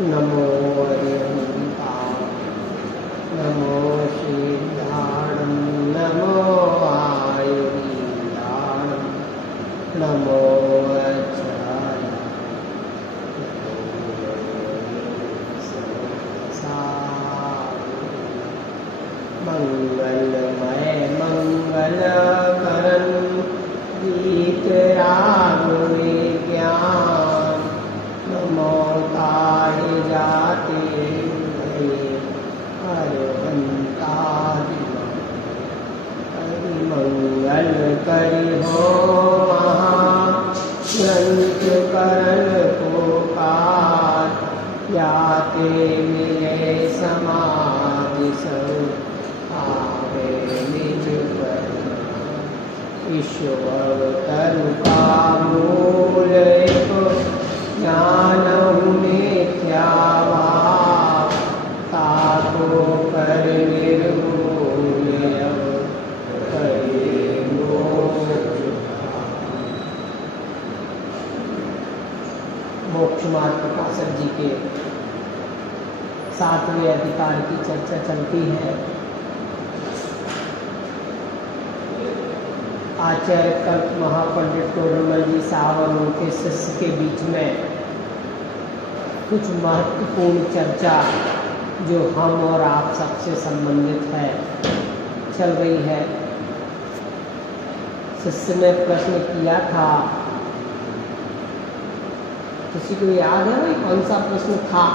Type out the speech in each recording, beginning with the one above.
नमो अरिहन्ताय नमो सिद्धाणं नमो आयुर्दानं नमो वज्राय मंगलमय मंगलकरं गीतराग विज्ञान नमो ताहि जाते हरि मंगल करि हो महाग्रंथ करण पुकार याते मिले समाधि सब आवे निज पर ईश्वर तरुका मूल एक ज्ञानहु मिथ्याभाव ताको कर निर्मूल करे मोक्ष मार्ग प्रकाशक जी के 7वें अधिकार की चर्चा चलती है। आचार्य कल्प महापंडित टोडरमल जी साहब और उनके शिष्य के बीच में कुछ महत्वपूर्ण चर्चा जो हम और आप सबसे संबंधित है चल रही है। शिष्य ने प्रश्न किया था, किसी को याद है भाई कौन सा प्रश्न था?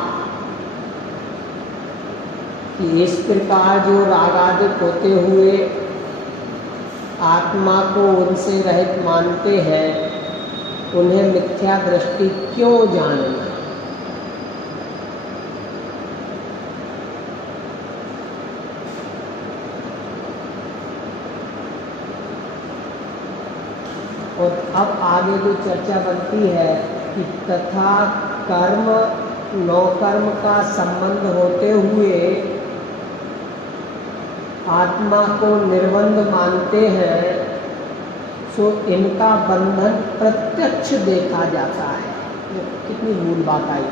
कि इस प्रकार जो रागादिक होते हुए आत्मा को उनसे रहित मानते हैं उन्हें मिथ्या दृष्टि क्यों जानना? और अब आगे जो चर्चा बनती है कि तथा कर्म नौकर्म का संबंध होते हुए आत्मा को निर्बंध मानते हैं सो इनका बंधन प्रत्यक्ष देखा जाता है। कितनी मूल बात आई।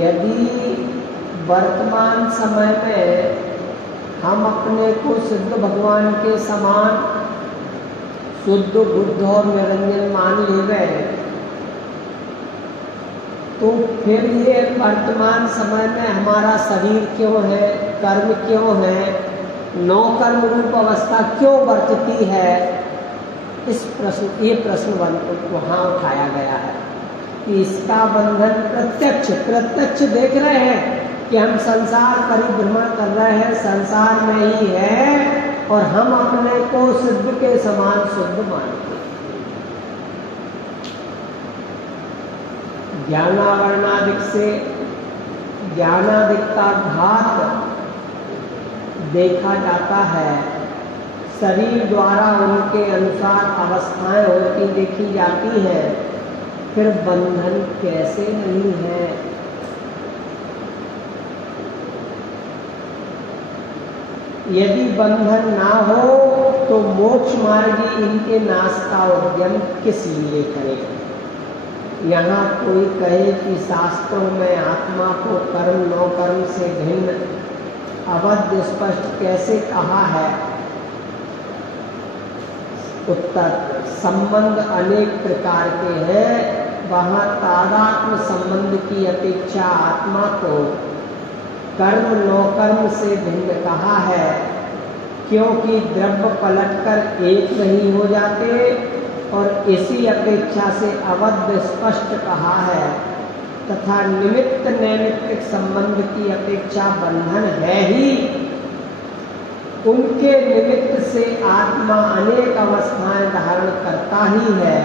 यदि वर्तमान समय में हम अपने को सिद्ध भगवान के समान शुद्ध बुद्ध और निरंजन मान लेवे तो फिर ये वर्तमान समय में हमारा शरीर क्यों है, कर्म क्यों है, नौ कर्म रूप अवस्था क्यों बरतती है? ये प्रश्न वहाँ उठाया गया है कि इसका बंधन प्रत्यक्ष देख रहे हैं कि हम संसार परिभ्रमण कर रहे हैं, संसार में ही है और हम अपने को सिद्ध के समान शुद्ध मानते हैं। ज्ञानावरणादिक से ज्ञानादिकता घात देखा जाता है। शरीर द्वारा उनके अनुसार अवस्थाएं होती देखी जाती हैं, फिर बंधन कैसे नहीं है? यदि बंधन ना हो तो मोक्ष मार्गी इनके नाश का उद्यम किस लिए करेगा? यहाँ कोई कहे कि शास्त्रों में आत्मा को कर्म नौ कर्म से भिन्न अवध स्पष्ट कैसे कहा है? उत्तर, संबंध अनेक प्रकार के हैं। वहाँ तादात्म्य संबंध की अपेक्षा आत्मा को कर्म नौ कर्म से भिन्न कहा है, क्योंकि द्रव्य पलटकर एक नहीं हो जाते और इसी अपेक्षा से अवध स्पष्ट कहा है। तथा निमित्त नैमित्तिक संबंध की अपेक्षा बंधन है ही। उनके निमित्त से आत्मा अनेक अवस्थाएं धारण करता ही है,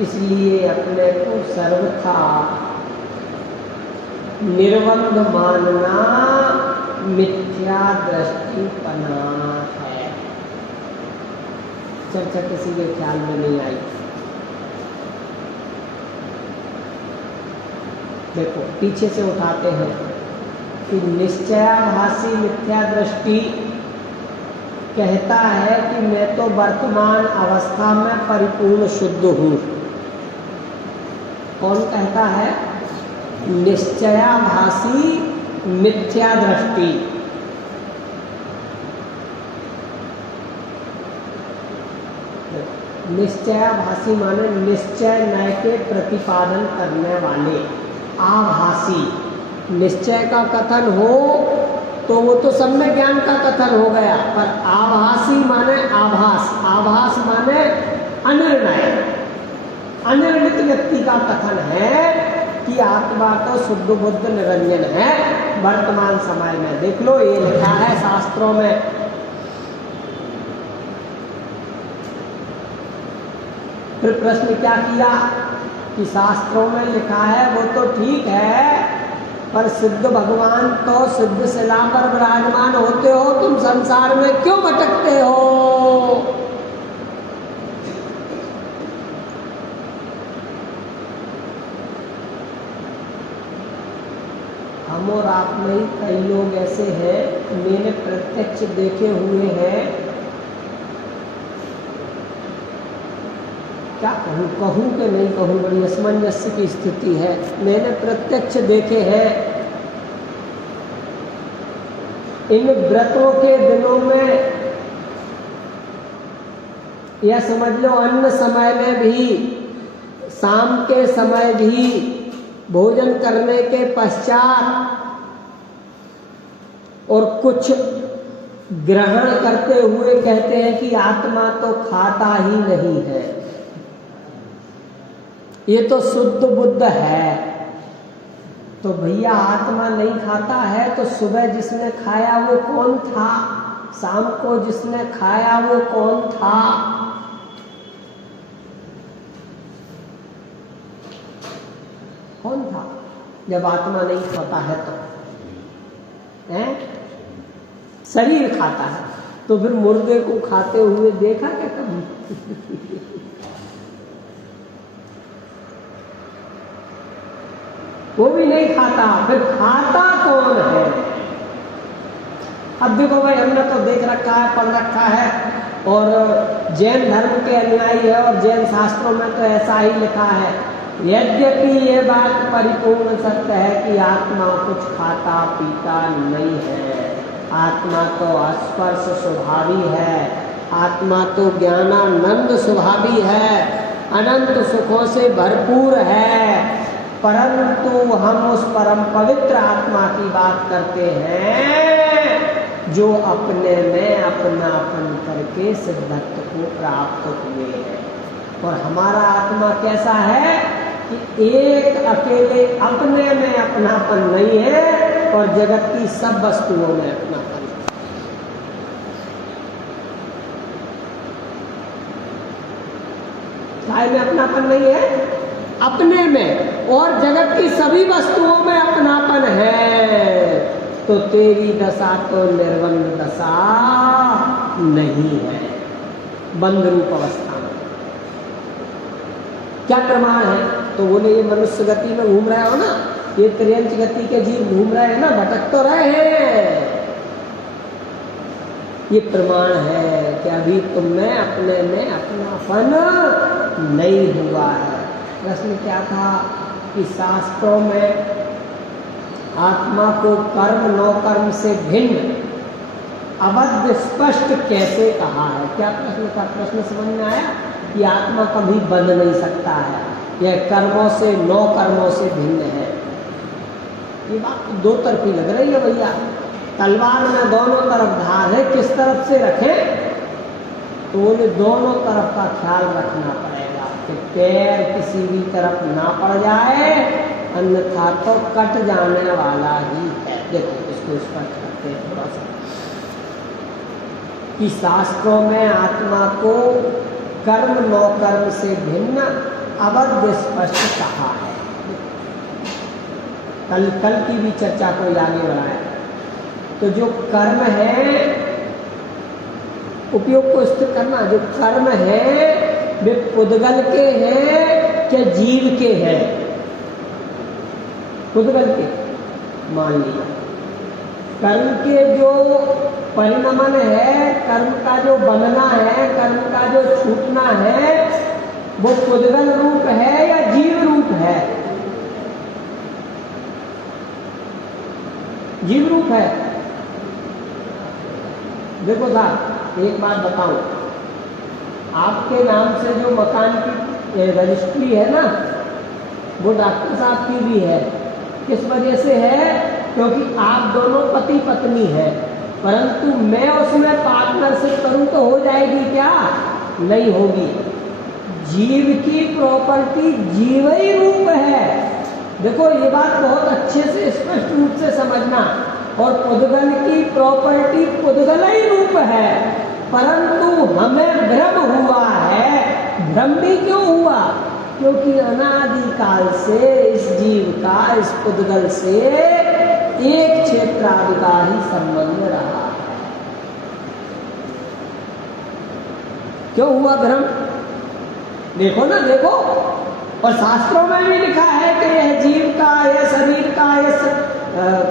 इसलिए अपने को सर्वथा निर्बंध मानना मिथ्या दृष्टिपना है। चर्चा किसी के ख्याल में नहीं आई। देखो पीछे से उठाते हैं कि निश्चयाभासी मिथ्या दृष्टि कहता है कि मैं तो वर्तमान अवस्था में परिपूर्ण शुद्ध हूँ, कौन कहता है? निश्चयाभासी मिथ्या दृष्टि। निश्चयाभासी माने निश्चय नय के प्रतिपादन करने वाले। आभासी निश्चय का कथन हो तो वो तो सम्यक ज्ञान का कथन हो गया, पर आभासी माने आभास। आभास माने अनिर्णय, अनिर्णित व्यक्ति का कथन है कि आत्मा तो शुद्ध बुद्ध निरंजन है वर्तमान समय में। देख लो, ये लिखा है शास्त्रों में। फिर प्रश्न क्या किया कि शास्त्रों में लिखा है वो तो ठीक है, पर सिद्ध भगवान तो सिद्ध शिला पर विराजमान होते हो, तुम संसार में क्यों भटकते हो? हम और आप में ही कई लोग ऐसे हैं, मैंने प्रत्यक्ष देखे हुए हैं। क्या कहूँ, कहूँ कि नहीं कहूँ, बड़ी असमंजस की स्थिति है। मैंने प्रत्यक्ष देखे हैं इन व्रतों के दिनों में, या समझ लो अन्न समय में भी, शाम के समय भी, भोजन करने के पश्चात, और कुछ ग्रहण करते हुए कहते हैं कि आत्मा तो खाता ही नहीं है, ये तो शुद्ध बुद्ध है। तो भैया आत्मा नहीं खाता है तो सुबह जिसने खाया वो कौन था? शाम को जिसने खाया वो कौन था? कौन था जब आत्मा नहीं खाता है तो? हैं? शरीर खाता है। तो फिर मुर्दे को खाते हुए देखा क्या कभी? वो भी नहीं खाता, फिर खाता कौन है? अब देखो भाई, हमने तो देख रखा है, पढ़ रखा है, और जैन धर्म के अनुयायी है, और जैन शास्त्रों में तो ऐसा ही लिखा है। यद्यपि ये बात परिपूर्ण सत्य है कि आत्मा कुछ खाता पीता नहीं है, आत्मा तो स्पर्श स्वभावी है, आत्मा तो ज्ञानानंद स्वभावी है, अनंत सुखों से भरपूर है, परंतु हम उस परम पवित्र आत्मा की बात करते हैं जो अपने में अपनापन करके सिद्धत्व को प्राप्त हुए हैं। और हमारा आत्मा कैसा है कि एक अकेले अपने में अपनापन नहीं है और जगत की सब वस्तुओं में अपनापन है। काय में अपनापन नहीं है? अपने में, और जगत की सभी वस्तुओं में अपनापन है। तो तेरी दशा तो निर्बंध दशा नहीं है, बंध रूप अवस्था में। क्या प्रमाण है? तो बोले ये मनुष्य गति में घूम रहे हो ना, ये त्रियंच गति के जीव घूम रहे हैं ना, भटक तो रहे हैं। ये प्रमाण है कि अभी तुम में अपने में अपनापन नहीं हुआ है। प्रश्न क्या था कि शास्त्रों में आत्मा को कर्म नौ कर्म से भिन्न अवध स्पष्ट कैसे कहा है? क्या प्रश्न का? प्रश्न समझ में आया कि आत्मा कभी बन नहीं सकता है, यह कर्मों से, नौ कर्मों से भिन्न है। ये बात दो तरफी लग रही है भैया, तलवार में दोनों तरफ धार है, किस तरफ से रखें? तो बोले दोनों तरफ का ख्याल रखना पड़ेगा कि पैर किसी भी तरफ ना पड़ जाए, अन्यथा तो कट जाने वाला ही है। देखो इसको स्पष्ट करते हैं थोड़ा सा कि शास्त्रों में आत्मा को कर्म नौ कर्म से भिन्न अवध स्पष्ट कहा है। कल की भी चर्चा को आगे बढ़ाया। तो जो कर्म है, उपयोग को स्थिर करना, जो कर्म है वे पुद्गल के हैं क्या जीव के हैं? पुद्गल के मान लिया। कर्म के जो परिणमन है, कर्म का जो बनना है, कर्म का जो छूटना है, वो पुद्गल रूप है या जीव रूप है? जीव रूप है। देखो साहब एक बात बताऊं, आपके नाम से जो मकान की रजिस्ट्री है ना, वो डॉक्टर साहब की भी है। किस वजह से है? क्योंकि आप दोनों पति पत्नी हैं, परंतु मैं उसमें पार्टनरशिप करूं तो हो जाएगी क्या? नहीं होगी। जीव की प्रॉपर्टी जीव ही रूप है। देखो ये बात बहुत अच्छे से स्पष्ट रूप से समझना। और पुद्गल की प्रॉपर्टी पुद्गल ही रूप है, परंतु हमें भ्रम हुआ है। भ्रम भी क्यों हुआ? क्योंकि अनादिकाल से इस जीव का इस पुद्गल से एक क्षेत्राधिकारी संबंध रहा है। क्यों हुआ भ्रम? देखो ना, देखो। और शास्त्रों में भी लिखा है कि यह जीव का, यह शरीर का, यह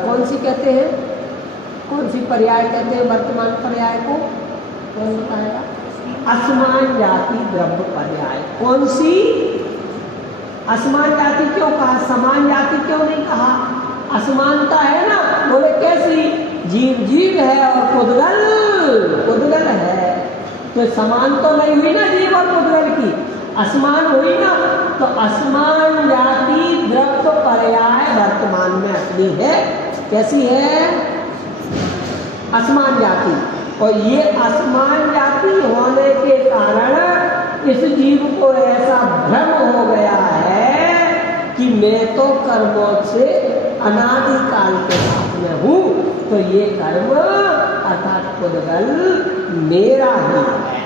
कौन सी कहते हैं, कौन सी पर्याय कहते हैं वर्तमान पर्याय को? कौन बताएगा? असमान जाति द्रव्य पर्याय। कौन सी? असमान जाति क्यों कहा? समान जाति क्यों नहीं कहा? असमानता है ना। बोले कैसी? जीव जीव है और पुद्गल पुद्गल है, तो समान तो नहीं हुई ना जीव और पुद्गल की, असमान हुई ना। तो असमान जाति द्रव्य पर्याय वर्तमान में अपनी है। कैसी है? असमान जाति। और ये असमान जाति होने के कारण इस जीव को ऐसा भ्रम हो गया है कि मैं तो कर्मों से अनादिकाल के साथ में हूं, तो ये कर्म अर्थात पुद्गल मेरा ही है।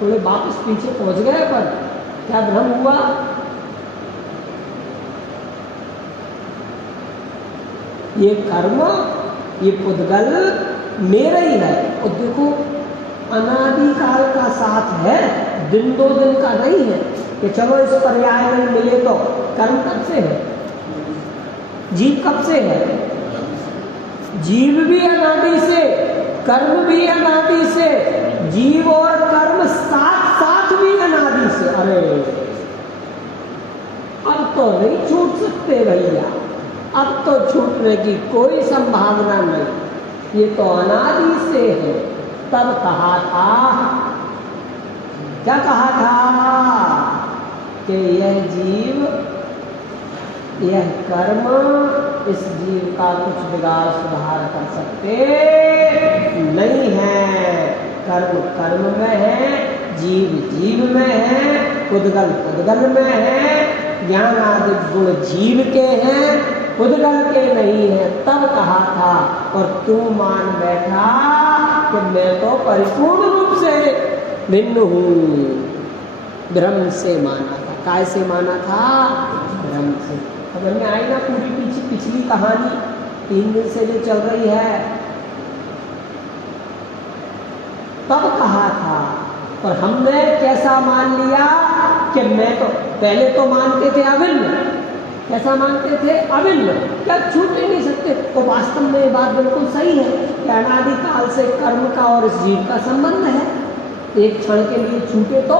थोड़े वापस पीछे पहुंच गए, पर क्या भ्रम हुआ? ये कर्म, ये पुद्गल मेरा ही है। और देखो अनादिकाल का साथ है, दिन दो दिन का नहीं है कि चलो इस पर्याय में मिले। तो कर्म कब से है? जीव कब से है? जीव भी अनादि से, कर्म भी अनादि से, जीव और कर्म साथ साथ भी अनादि से। अरे अब तो नहीं छूट सकते भैया, अब तो छूटने की कोई संभावना नहीं। ये तो अनादि से है। तब कहा था, क्या कहा था? कि यह जीव, यह कर्म इस जीव का कुछ बिगाड़ सुधार कर सकते नहीं है। कर्म कर्म में है, जीव जीव में है, पुद्गल पुद्गल में है, ज्ञान आदि गुण जीव के हैं, पुद्गल के नहीं है। तब कहा था, और तू मान बैठा कि मैं तो परिपूर्ण रूप से भिन्न हूँ। भ्रम से माना था। काय से माना था? भ्रम से। समझ में आई ना पूरी पिछली कहानी 3 दिन से जो चल रही है? तब कहा था, और हमने कैसा मान लिया कि मैं तो पहले तो मानते थे अभिन्न। कैसा मानते थे? अभिन्न। क्या छूट ही नहीं सकते? तो वास्तव में ये बात बिल्कुल सही है कि अनादिकाल से कर्म का और इस जीव का संबंध है। एक क्षण के लिए छूटे तो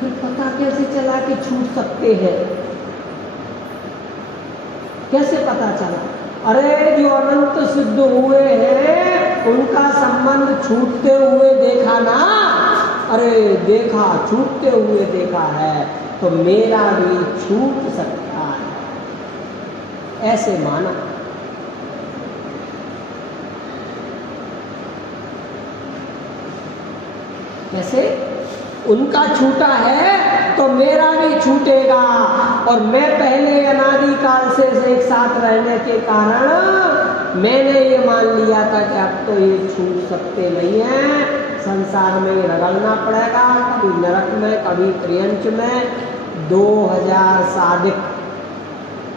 फिर पता कैसे चला कि छूट सकते हैं? कैसे पता चला? अरे जो अनंत सिद्ध हुए हैं उनका संबंध छूटते हुए देखा ना। अरे देखा, छूटते हुए देखा है, तो मेरा भी छूट सकता है, ऐसे माना। कैसे? उनका छूटा है तो मेरा भी छूटेगा। और मैं पहले अनादिकाल से एक साथ रहने के कारण मैंने ये मान लिया था कि अब तो ये छूट सकते नहीं हैं, संसार में रगड़ना पड़ेगा, कभी नरक में कभी त्रियंच में। 2000 सादिक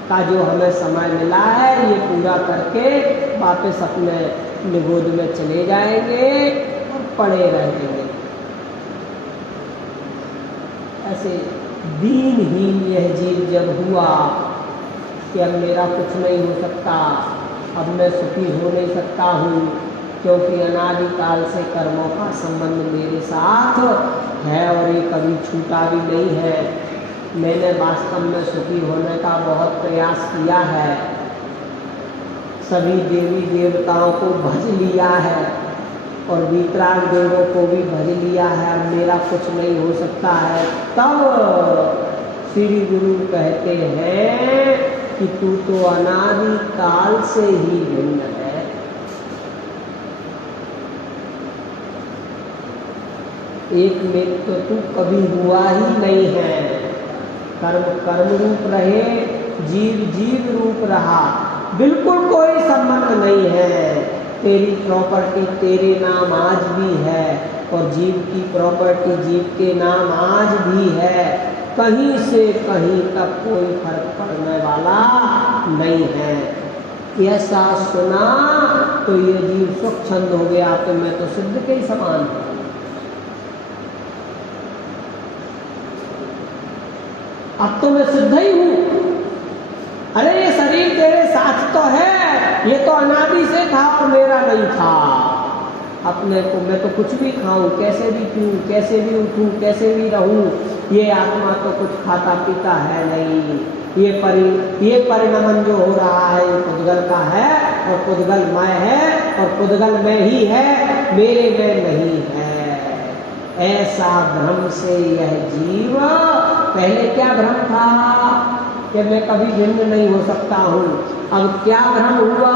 का जो हमें समय मिला है ये पूरा करके वापस अपने निगोद में चले जाएंगे और पड़े रहेंगे। ऐसे दीनहीन यह जीव जब हुआ कि अब मेरा कुछ नहीं हो सकता, अब मैं सुखी हो नहीं सकता हूँ, क्योंकि अनादिकाल से कर्मों का संबंध मेरे साथ है और ये कभी छूटा भी नहीं है। मैंने वास्तव में सुखी होने का बहुत प्रयास किया है, सभी देवी देवताओं को भज लिया है और वीतराग देवों को भी भज लिया है, अब मेरा कुछ नहीं हो सकता है। तब श्री गुरु कहते हैं कि तू तो अनादि काल से ही भिन्न है। एक में तो तू कभी हुआ ही नहीं है। कर्म कर्म रूप रहे, जीव जीव रूप रहा, बिल्कुल कोई संबंध नहीं है। तेरी प्रॉपर्टी तेरे नाम आज भी है और जीव की प्रॉपर्टी जीव के नाम आज भी है। कहीं से कहीं तक कोई फर्क पड़ने वाला नहीं है। ऐसा सुना तो ये जीव स्वच्छंद हो गया, तो मैं तो सिद्ध के ही समान हूं। अब तो मैं सिद्ध ही हूं। अरे ये शरीर तेरे साथ तो है, ये तो अनादि से था और मेरा नहीं था। अपने को मैं तो कुछ भी खाऊं, कैसे भी पीऊं, कैसे भी उठूं, कैसे भी रहूं, ये आत्मा तो कुछ खाता पीता है नहीं। ये परिणमन जो हो रहा है ये पुद्गल का है और पुद्गल मैं है और पुद्गल में ही है, मेरे में नहीं है। ऐसा भ्रम से यह जीव, पहले क्या भ्रम था कि मैं कभी भिन्न नहीं हो सकता हूँ, अब क्या भ्रम हुआ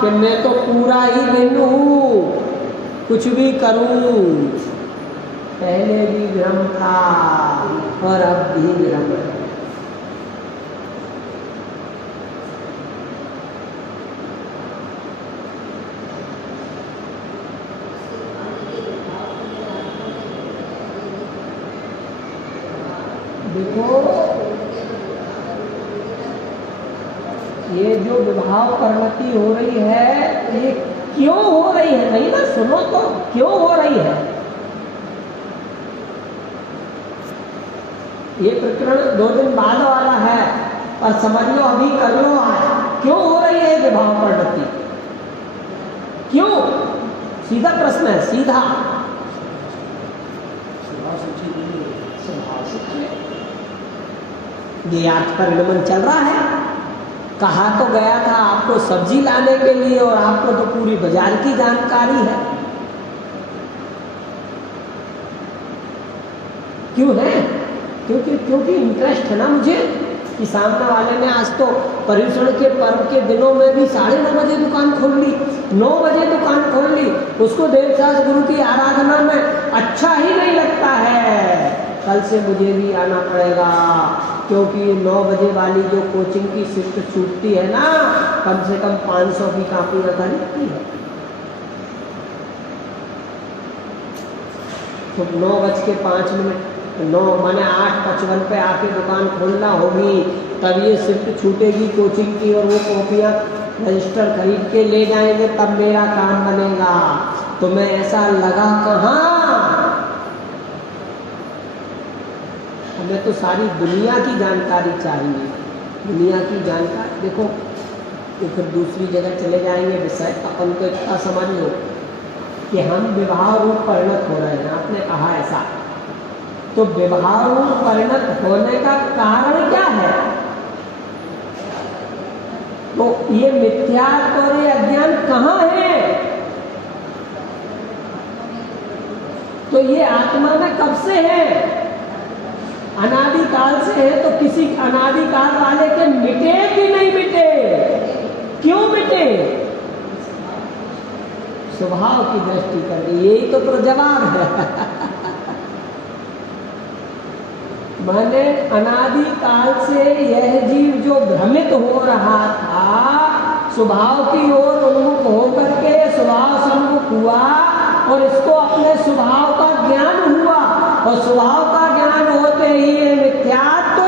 कि मैं तो पूरा ही भिन्न हूँ, कुछ भी करूँ। पहले भी भ्रम था और अब भी भ्रम है। देखो ये जो विभाव परिणति हो रही है ये क्यों हो रही है, नहीं ना, सुनो तो क्यों हो रही है। ये प्रकरण 2 दिन बाद वाला है और समझ लो, अभी कर लो आज, क्यों हो रही है विभाव परिणति, क्यों? सीधा प्रश्न है, सीधा। ये आठ परिणमन चल रहा है। कहा तो गया था आपको सब्जी लाने के लिए और आपको तो पूरी बाजार की जानकारी है। क्यों है? क्योंकि इंटरेस्ट है ना मुझे कि सामने वाले ने आज तो पर्युषण के पर्व के दिनों में भी 9:30 बजे दुकान खोल ली, 9 बजे दुकान खोल ली। उसको देव सास गुरु की आराधना में अच्छा ही नहीं लगता है। कल से मुझे भी आना पड़ेगा, क्योंकि 9 बजे वाली जो कोचिंग की शिफ्ट छूटती है ना, कम से कम 500 की कापियाँ खरीदती है। तो 9:05, 9 माने 8:55 पे आके दुकान खोलना होगी, तब ये शिफ्ट छूटेगी कोचिंग की और वो कॉपियाँ रजिस्टर खरीद के ले जाएंगे, तब मेरा काम बनेगा। तो मैं ऐसा लगा कहाँ, हमें तो सारी दुनिया की जानकारी चाहिए, दुनिया की जानकारी। देखो तो फिर दूसरी जगह चले जाएंगे विषय, अपन को इतना समझ लो कि हम विवाह रूप परिणत हो रहे हैं। आपने कहा ऐसा, तो विवाह रूप परिणत होने का कारण क्या है? तो ये मिथ्यात्व और ये अज्ञान कहाँ है? तो ये आत्मा में कब से है? अनादिकाल से है। तो किसी अनादिकाल वाले के मिटे कि नहीं मिटे? क्यों मिटे? स्वभाव की दृष्टि कर, यही तो जवाब है। माने अनादिकाल से यह जीव जो भ्रमित हो रहा था, स्वभाव की ओर उन्मुख होकर के स्वभाव सम्मुख हुआ और इसको अपने स्वभाव का ज्ञान हुआ, और स्वभाव का ज्ञान होते ही ये मिथ्यात्व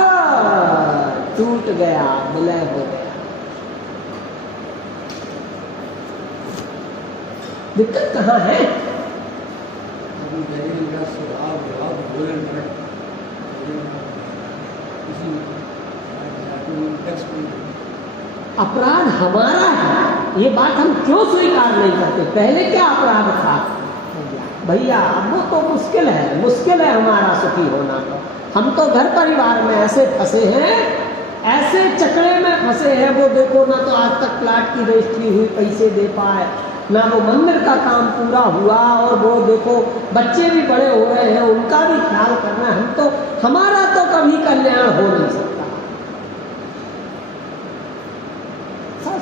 टूट गया, विलय हो गया। दिक्कत कहाँ है? अपराध हमारा है, ये बात हम क्यों स्वीकार नहीं करते? पहले क्या अपराध था भैया? अब वो तो मुश्किल है हमारा सुखी होना। तो हम तो घर परिवार में ऐसे फंसे हैं, ऐसे चक्रे में फंसे हैं। वो देखो ना, तो आज तक प्लाट की रजिस्ट्री हुई, पैसे दे पाए ना, वो मंदिर का काम पूरा हुआ, और वो देखो बच्चे भी बड़े हो रहे हैं, उनका भी ख्याल करना। हम तो, हमारा तो कभी कल्याण हो नहीं सकता।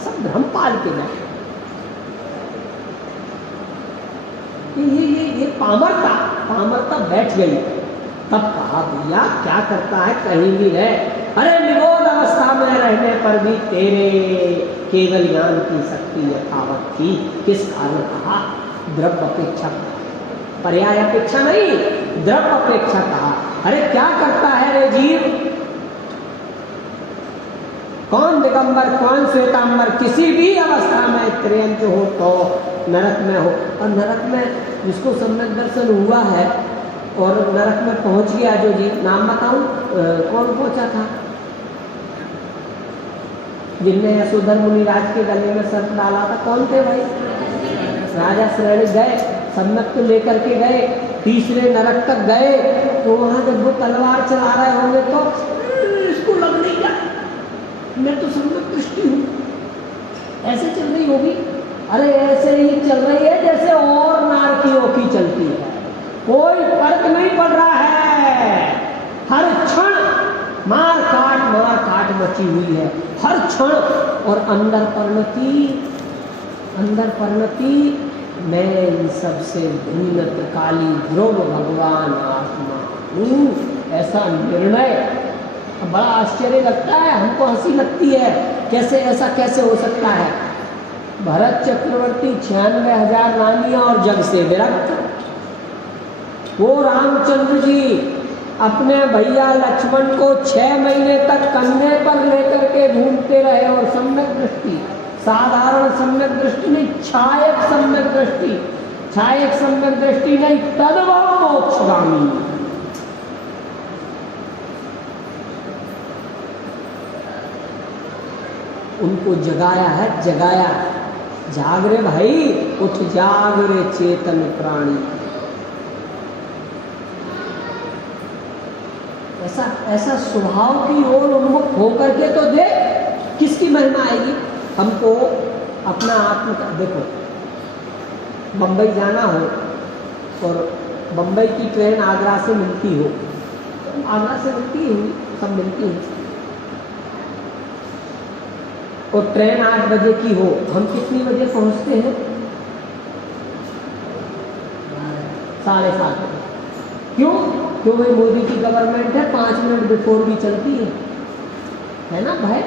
सब भ्रम पाल के गए। ये पामरता बैठ गई। तब कहा भैया क्या करता है, कहीं भी रहे, अरे निरोध अवस्था में रहने पर भी तेरे केवल ज्ञान की शक्ति यथावत थी। किस कारण कहा? द्रव्य अपेक्षा, पर्याय अपेक्षा नहीं, द्रव्य अपेक्षा कहा। अरे क्या करता है रे जीव? कौन दिगंबर, कौन श्वेतांबर, किसी भी अवस्था में त्रियंच हो तो नरक में हो। और नरक में जिसको सम्यक दर्शन हुआ है और नरक में पहुंच गया, जो जी नाम बताऊं, कौन पहुंचा था? जिनने यशोधर मुनिराज के गले में सर्प डाला था, कौन थे भाई? राजा श्रेणी गए, सम्यक तो लेकर के गए, तीसरे नरक तक गए। तो वहां जब वो तलवार चला रहे होंगे तो इसको लग नहीं गया, मैं तो सम्यक दृष्टि हूँ, ऐसे चल रही होगी। अरे ऐसे ही चल रही है जैसे और नारकियों की चलती है, कोई फर्क नहीं पड़ रहा है। हर क्षण मार काट मची हुई है, हर क्षण। और अंदर परिणति मैं इन सबसे भिन्न काली ध्रुव भगवान आत्मा हूँ, ऐसा निर्णय। बड़ा आश्चर्य लगता है, हमको हंसी लगती है, कैसे ऐसा कैसे हो सकता है? भरत चक्रवर्ती 96,000 रानियां और जग से विरक्त, वो रामचंद्र जी अपने भैया लक्ष्मण को 6 महीने तक कंधे पर लेकर के घूमते रहे, और सम्यक दृष्टि, साधारण सम्यक दृष्टि नहीं, छायक सम्यक दृष्टि नहीं, तद्भव मोक्षगामी। उनको जगाया, जाग रे भाई, उठ जाग रे चेतन प्राणी। ऐसा स्वभाव की ओर उन्मुख होकर के तो देख, किसकी महिमा आएगी हमको? अपना आत्म का देखो, बम्बई जाना हो और बम्बई की ट्रेन आगरा से मिलती हो, आगरा से मिलती है, सब मिलती है, और ट्रेन 8 बजे की हो, हम कितनी बजे पहुंचते हैं? 7:30 बजे। क्यों भाई? मोदी की गवर्नमेंट है, 5 मिनट बिफोर भी चलती है ना भाई?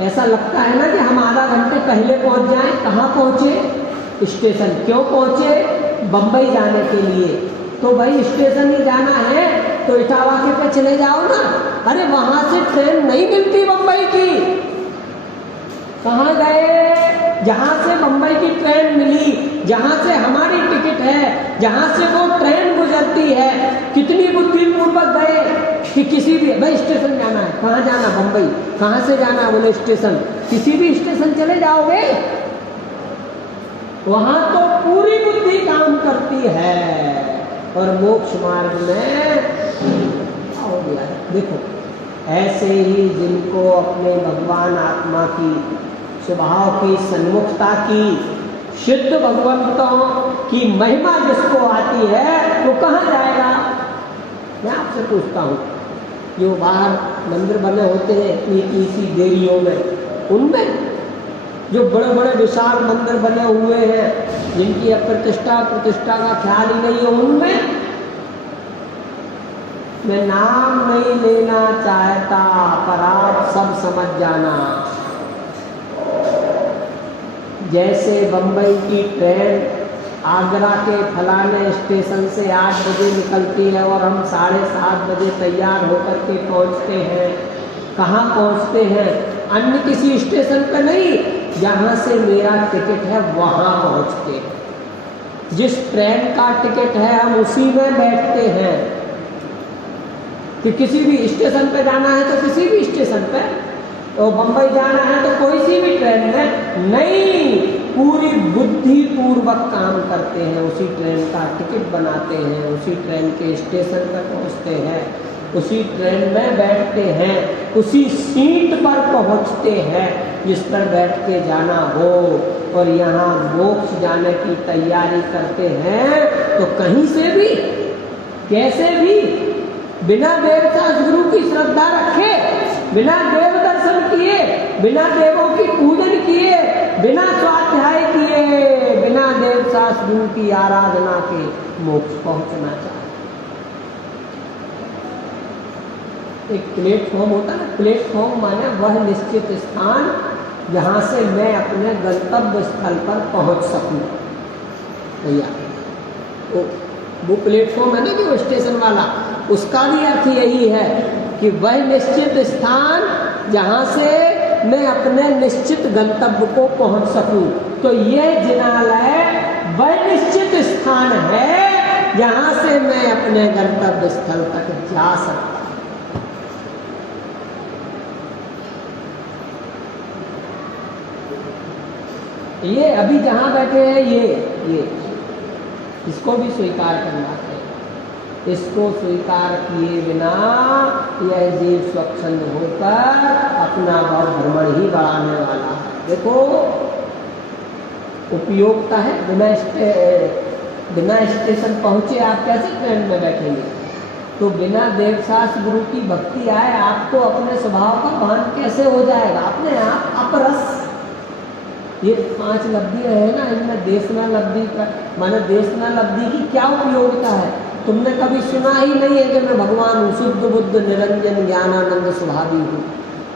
ऐसा लगता है ना कि हम आधा घंटे पहले पहुंच जाएं। कहाँ पहुंचे? स्टेशन। क्यों पहुंचे? बम्बई जाने के लिए। तो भाई स्टेशन ही जाना है तो इटावा के पे चले जाओ ना। अरे वहां से ट्रेन नहीं मिलती बम्बई की। कहाँ गए? जहां से बम्बई की ट्रेन मिली, जहां से हमारी टिकट है, जहां से वो ट्रेन गुजरती है, कितनी बुद्धिपूर्वक गए कि किसी भी भाई स्टेशन जाना है, कहाँ जाना? बम्बई। कहाँ से जाना? बोले स्टेशन। किसी भी स्टेशन चले जाओगे, वहां तो पूरी बुद्धि काम करती है। और मोक्ष मार्ग में हो गया। देखो ऐसे ही जिनको अपने भगवान आत्मा की स्वभाव की सन्मुखता की, शुद्ध भगवंतों की महिमा जिसको आती है, वो कहाँ जाएगा? मैं आपसे पूछता हूँ, जो बाहर मंदिर बने होते हैं इतनी सी देरियों में, उनमें जो बड़े बड़े विशाल मंदिर बने हुए हैं जिनकी प्रतिष्ठा का ख्याल ही नहीं है, उनमें मैं नाम नहीं लेना चाहता, पर आप सब समझ जाना। जैसे बम्बई की ट्रेन आगरा के फलाने स्टेशन से 8 बजे निकलती है और हम 7:30 बजे तैयार होकर के पहुंचते हैं। कहाँ पहुंचते हैं? अन्य किसी स्टेशन पर नहीं, जहाँ से मेरा टिकट है वहाँ पहुँचते हैं। जिस ट्रेन का टिकट है हम उसी में बैठते हैं। कि किसी भी स्टेशन पे जाना है तो किसी भी स्टेशन पे तो बंबई जाना है तो कोई सी भी ट्रेन में नहीं, पूरी बुद्धि पूर्वक काम करते हैं, उसी ट्रेन का टिकट बनाते हैं, उसी ट्रेन के स्टेशन पर पहुंचते हैं, उसी ट्रेन में बैठते हैं, उसी सीट पर पहुंचते हैं जिस पर बैठ के जाना हो, और यहाँ मोक्ष जाने की तैयारी करते हैं। तो कहीं से भी कैसे भी बिना देवदास गुरु की श्रद्धा रखे, बिना देव दर्शन किए, बिना देवों की पूजन किए, बिना स्वाध्याय किए, बिना देवदास गुरु की आराधना के मोक्ष पहुंचना चाहे। एक प्लेटफॉर्म होता है ना, प्लेटफॉर्म माने वह निश्चित स्थान जहाँ से मैं अपने गंतव्य स्थल पर पहुँच सकूँ। भैया वो प्लेटफॉर्म है ना कि वो स्टेशन वाला, उसका भी अर्थ यही है कि वह निश्चित स्थान जहाँ से मैं अपने निश्चित गंतव्य को पहुँच सकूँ। तो यह जिनालय वह निश्चित स्थान है जहाँ से मैं अपने गंतव्य स्थल तक जा सकता। ये अभी जहाँ बैठे हैं ये इसको भी स्वीकार करना है। इसको स्वीकार किए बिना यह जीव स्वच्छंद होकर अपना भाव भ्रमण ही बढ़ाने वाला है। देखो उपयोगिता है, बिना स्टेशन पहुँचे आप कैसे ट्रेन में बैठेंगे? तो बिना देवदास गुरु की भक्ति आए आपको अपने स्वभाव का भान कैसे हो जाएगा? अपने आप अपरस। ये 5 लब्धियाँ है ना, इनमें देशना लब्धि का माने देशना लब्धि की क्या उपयोगिता है? तुमने कभी सुना ही नहीं है कि मैं भगवान हूँ, शुद्ध बुद्ध निरंजन ज्ञानानंद स्वभावी हूँ।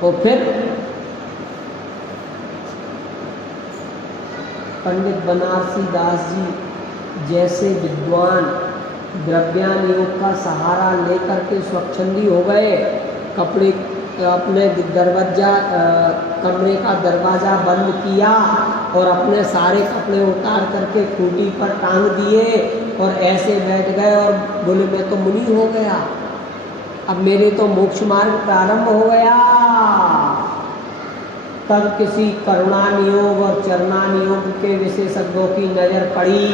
और फिर पंडित बनारसी दास जी जैसे विद्वान द्रव्यान योग का सहारा लेकर के स्वच्छंदी हो गए, कपड़े अपने दरवाजा कमरे का दरवाज़ा बंद किया और अपने सारे कपड़े उतार करके खूंटी पर टांग दिए और ऐसे बैठ गए और बोले मैं तो मुनि हो गया, अब मेरे तो मोक्ष मार्ग प्रारंभ हो गया। तब किसी करुणानियोग और चरणानियोग के विशेषज्ञों की नज़र पड़ी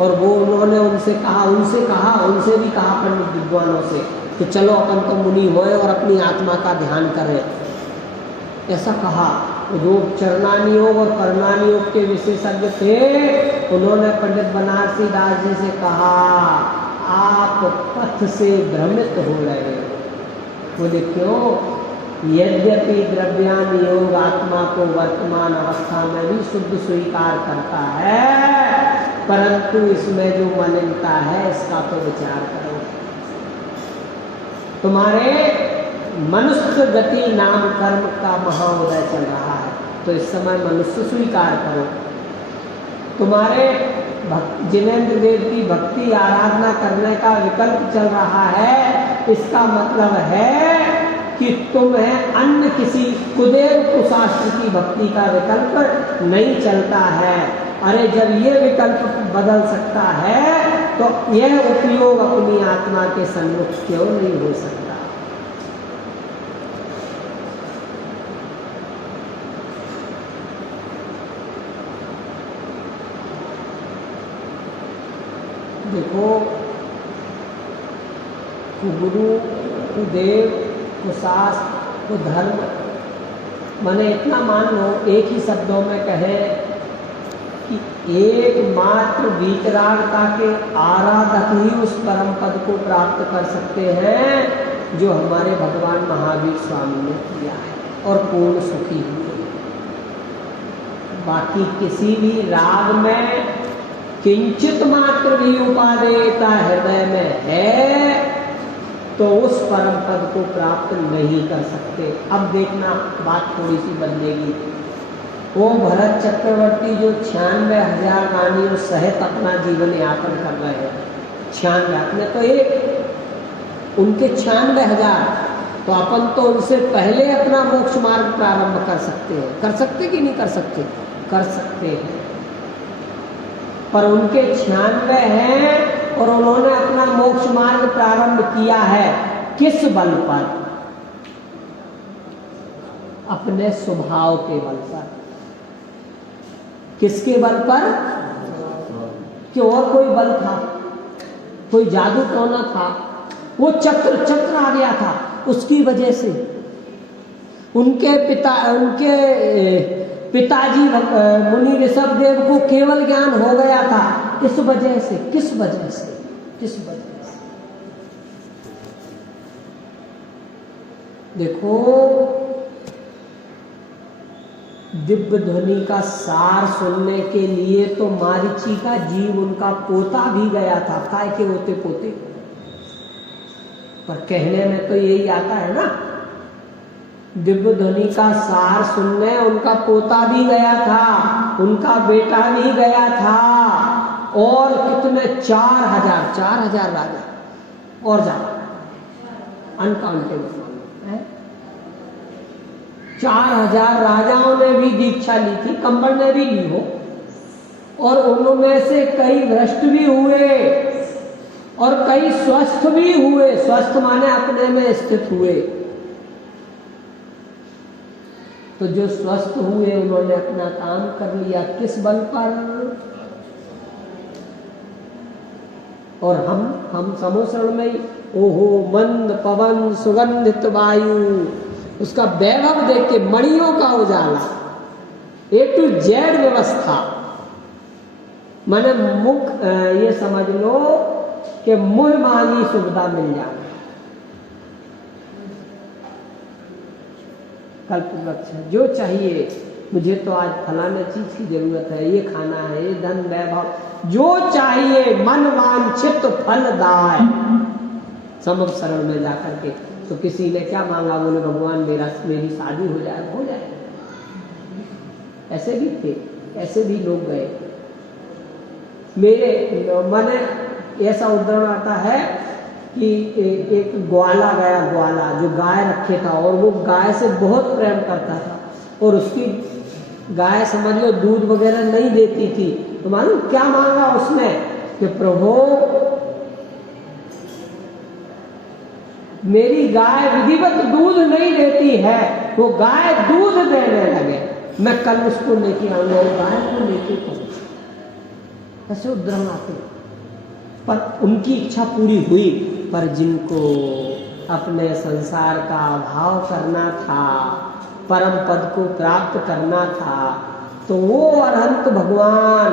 और वो उन्होंने उनसे भी कहा पंडित विद्वानों से कि चलो अपन तो मुनि होए और अपनी आत्मा का ध्यान करें। ऐसा कहा। जो चरणानी योग और करणानी योग के विशेषज्ञ थे उन्होंने पंडित बनारसी दास जी से कहा आप पथ से भ्रमित हो रहे हो। बोले क्यों? यद्यपि द्रव्यान योग आत्मा को वर्तमान अवस्था में भी शुद्ध स्वीकार करता है, परंतु इसमें जो मलिनता है इसका तो विचार करो। तुम्हारे मनुष्य गति नाम कर्म का महाउदय चल रहा है, तो इस समय मनुष्य स्वीकार करो। तुम्हारे जिनेंद्र देव की भक्ति आराधना करने का विकल्प चल रहा है, इसका मतलब है कि तुम्हें अन्य किसी कुदेव कुशास्त्र की भक्ति का विकल्प नहीं चलता है। अरे जब ये विकल्प बदल सकता है तो यह उपयोग अपनी आत्मा के सन्मुख क्यों नहीं हो सकता? देखो गुरु देव शास्त्र धर्म मैंने इतना मान लो एक ही शब्दों में कहे कि एकमात्र वीतरागता के आराधक ही उस परम पद को प्राप्त कर सकते हैं जो हमारे भगवान महावीर स्वामी ने किया है और पूर्ण सुखी हुए। बाकी किसी भी राग में किंचित मात्र भी उपादेयता हृदय में है तो उस परम पद को प्राप्त नहीं कर सकते। अब देखना बात थोड़ी सी बदलेगी। वो भरत चक्रवर्ती जो 96,000 गानियों सहित अपना जीवन यापन कर रहे हैं, 96 अपने तो एक उनके 96,000, तो अपन तो उनसे पहले अपना मोक्ष मार्ग प्रारंभ कर सकते हैं। कर सकते कि नहीं कर सकते? कर सकते हैं, पर उनके 96 हैं और उन्होंने अपना मोक्ष मार्ग प्रारंभ किया है किस बल पर? अपने स्वभाव के बल पर। किसके बल पर? कि और कोई बल था, कोई जादू टोना था, वो चक्र आ गया था, उसकी वजह से उनके पिताजी मुनि ऋषभदेव को केवल ज्ञान हो गया था। किस वजह से? देखो, दिव्य ध्वनि का सार सुनने के लिए तो मारीची का जीव उनका पोता भी गया था। काय के होते पोते, पर कहने में तो यही आता है ना, दिव्य ध्वनि का सार सुनने उनका पोता भी गया था, उनका बेटा भी गया था, और कितने 4,000 राजा और ज्यादा अनकाउंटेबल है। 4,000 राजाओं ने भी दीक्षा ली थी, कंबल ने भी ली हो, और उनमें से कई भ्रष्ट भी हुए और कई स्वस्थ भी हुए। स्वस्थ माने अपने में स्थित हुए। तो जो स्वस्थ हुए उन्होंने अपना काम कर लिया, किस बल पर? और हम समुद्र में ओहो मंद पवन सुगंधित वायु, उसका वैभव देख के मणियों का उजाला, A to Z व्यवस्था, माने मुख ये समझ लो कि मुंह मांगी सुविधा मिल जाए। कल्पवृक्ष जो चाहिए, मुझे तो आज फलाने चीज की जरूरत है, ये खाना है, ये धन वैभव, जो चाहिए मन वांछित फल दाय। समझ शरण में जाकर के तो किसी ने क्या मांगा? बोले भगवान मेरी शादी हो जाए। ऐसे भी थे, ऐसे भी लोग गए। मैंने ऐसा उदाहरण आता है कि एक ग्वाला गया, ग्वाला जो गाय रखे था, और वो गाय से बहुत प्रेम करता था, और उसकी गाय समझ लो दूध वगैरह नहीं देती थी। तो मालूम क्या मांगा उसने? कि प्रभु मेरी गाय विधिवत दूध नहीं देती है, वो गाय दूध देने लगे, मैं कल उसको लेके आऊंगा, गाय को लेके पहुंच। ऐसे उदाहरण आते, पर उनकी इच्छा पूरी हुई। पर जिनको अपने संसार का अभाव करना था, परम पद को प्राप्त करना था, तो वो अरहंत भगवान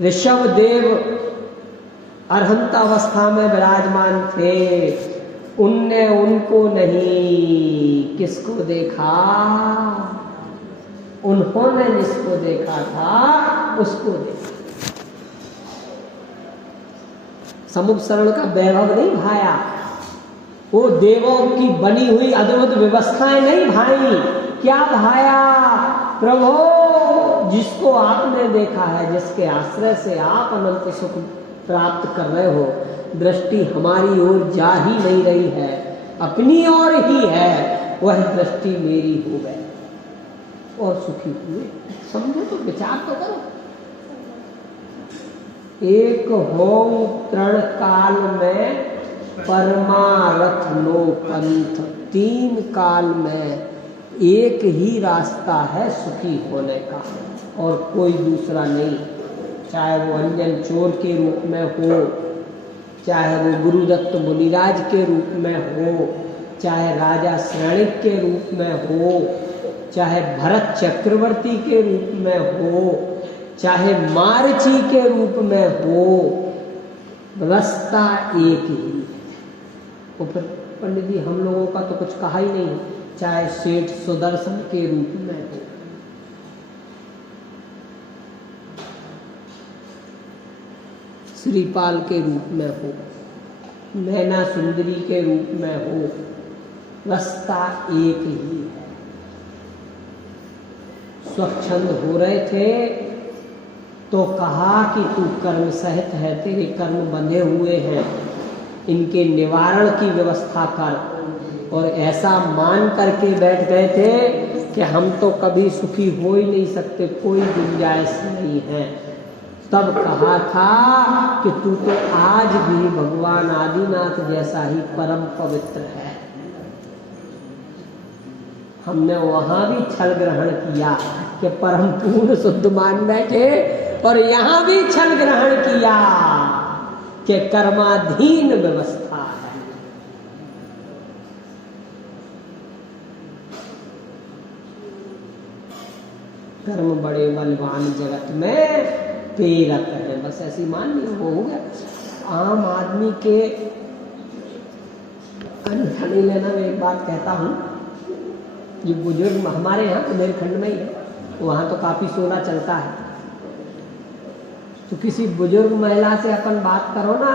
ऋषभदेव अरहंत अवस्था में विराजमान थे। उनने उनको नहीं, किसको देखा? उन्होंने जिसको देखा था उसको देखा। समुख शरण का वैभव नहीं भाया, वो देवों की बनी हुई अद्भुत व्यवस्थाएं नहीं भाई। क्या भाया? प्रभु जिसको आपने देखा है, जिसके आश्रय से आप अनंत सुख प्राप्त कर रहे हो, दृष्टि हमारी ओर जा ही नहीं रही है, अपनी ओर ही है, वह दृष्टि मेरी हो गई और सुखी हुए। समझो तो, विचार तो करो। एक होम तृण काल में परमारथ लो पंथ, 3 काल में एक ही रास्ता है सुखी होने का, और कोई दूसरा नहीं। चाहे वो अंजन चोर के रूप में हो, चाहे वो गुरुदत्त मुनिराज के रूप में हो, चाहे राजा श्रेणिक के रूप में हो, चाहे भरत चक्रवर्ती के रूप में हो, चाहे मारची के रूप में हो, रास्ता एक ही। तो फिर पंडित जी हम लोगों का तो कुछ कहा ही नहीं, चाहे सेठ सुदर्शन के रूप में हो, श्रीपाल के रूप में हो, मैना सुंदरी के रूप में हो, रास्ता एक ही है। स्वच्छंद हो रहे थे तो कहा कि तू कर्म सहित है, तेरे कर्म बंधे हुए हैं, इनके निवारण की व्यवस्था कर। और ऐसा मान करके बैठ गए थे कि हम तो कभी सुखी हो ही नहीं सकते, कोई गुंजाइश नहीं है। तब कहा था कि तू तो आज भी भगवान आदिनाथ जैसा ही परम पवित्र है। हमने वहां भी छल ग्रहण किया कि परम पूर्ण शुद्ध मान बैठे, और यहां भी छल ग्रहण किया कि कर्माधीन व्यवस्था है। कर्म बड़े बलवान जगत में प्रेरक है, बस ऐसी मान ली, वो हो गया। आम आदमी के अन्य नहीं लेना। मैं एक बात कहता हूँ, ये बुजुर्ग हमारे यहाँ बुंदेलखंड में ही है, वहाँ तो काफ़ी सोना चलता है, तो किसी बुजुर्ग महिला से अपन बात करो ना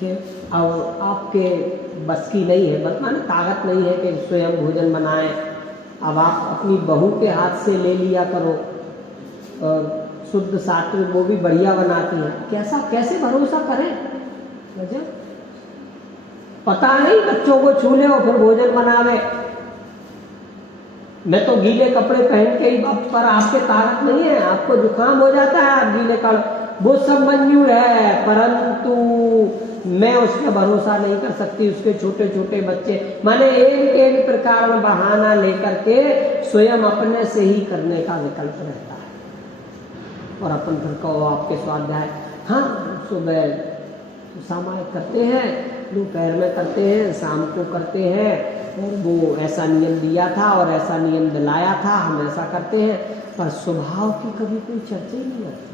कि अब आपके बस की नहीं है, बस माने ताकत नहीं है कि स्वयं भोजन बनाएं, अब आप अपनी बहू के हाथ से ले लिया करो, और शुद्ध सात्विक वो भी बढ़िया बनाती है, कैसा कैसे भरोसा करें? मतलब पता नहीं बच्चों को छू ले और फिर भोजन बनावे। मैं तो गीले कपड़े पहन के ही, पर आपके ताकत नहीं है, आपको जुकाम हो जाता है, आप गीले वो सब मंजूर है, परंतु मैं उस पर भरोसा नहीं कर सकती। उसके छोटे छोटे बच्चे, माने एक एक प्रकार में बहाना लेकर के स्वयं अपने से ही करने का विकल्प रहता है, और अपन फिर कहो आपके स्वाध्याय, हाँ सुबह सामायिक करते हैं, दोपहर में करते हैं, शाम को करते हैं, और वो ऐसा नियम दिया था और ऐसा नियम दिलाया था, हम ऐसा करते हैं, पर स्वभाव की कभी कोई चर्चा ही नहीं आती।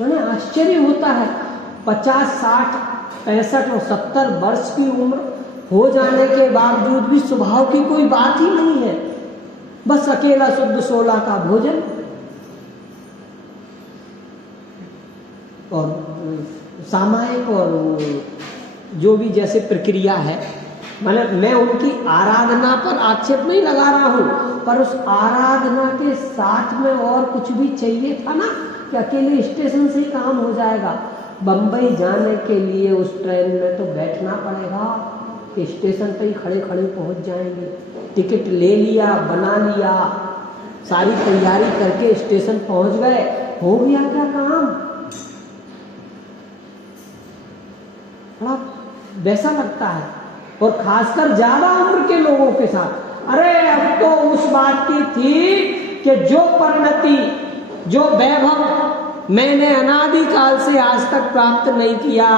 मैंने आश्चर्य होता है, 50, 60, 65 और 70 वर्ष की उम्र हो जाने के बावजूद भी स्वभाव की कोई बात ही नहीं है, बस अकेला शुद्ध 16 का भोजन और सामायिक और जो भी जैसे प्रक्रिया है। मतलब मैं उनकी आराधना पर आक्षेप नहीं लगा रहा हूँ, पर उस आराधना के साथ में और कुछ भी चाहिए था ना, कि अकेले स्टेशन से ही काम हो जाएगा। बम्बई जाने के लिए उस ट्रेन में तो बैठना पड़ेगा कि स्टेशन पे ही खड़े खड़े पहुँच जाएंगे। टिकट ले लिया, बना लिया, सारी तैयारी करके स्टेशन पहुँच गए, हो गया क्या काम? बड़ा वैसा लगता है, और खासकर ज्यादा उम्र के लोगों के साथ। अरे अब तो उस बात की थी कि जो परिणति, जो वैभव मैंने अनादिकाल से आज तक प्राप्त नहीं किया,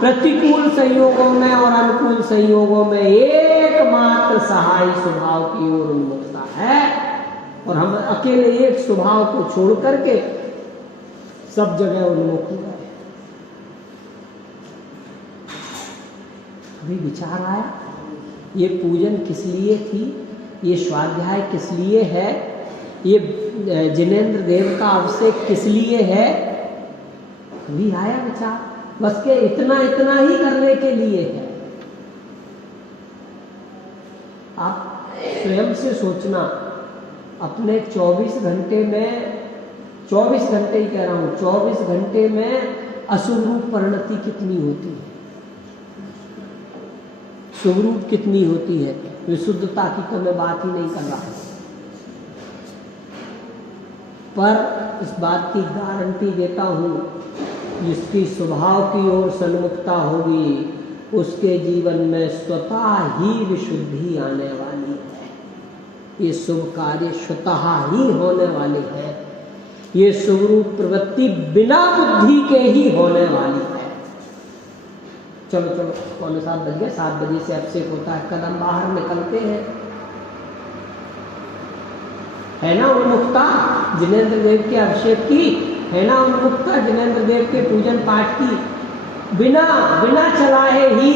प्रतिकूल संयोगों में और अनुकूल संयोगों में एकमात्र सहाय स्वभाव की ओर उन्मुखता है, और हम अकेले एक स्वभाव को छोड़ करके सब जगह उन्मुख हो गए। अभी विचार आया, ये पूजन किस लिए थी, ये स्वाध्याय किस लिए है, ये जिनेंद्र देव का अभिषेक किस लिए है? कभी आया विचार? बस के इतना इतना ही करने के लिए है। आप स्वयं से सोचना, अपने 24 घंटे में, 24 घंटे ही कह रहा हूँ, 24 घंटे में असुरूप परिणति कितनी होती है, स्वरूप कितनी होती है? विशुद्धता की तो मैं बात ही नहीं कर रहा, पर इस बात की गारंटी देता हूँ, जिसकी स्वभाव की ओर सन्मुखता होगी उसके जीवन में स्वतः ही विशुद्धि आने वाली है। ये शुभ कार्य स्वतः ही होने वाले हैं, ये स्वरूप प्रवृत्ति बिना बुद्धि के ही होने वाली है। चलो चलो, 7:15 बज गए, 7 बजे से अभिषेक होता है, कदम बाहर निकलते हैं। है ना उन्मुखता जिनेंद्र देव के अभिषेक की, है ना उन्मुखता जिनेंद्र देव के पूजन पाठ की? बिना बिना चलाए ही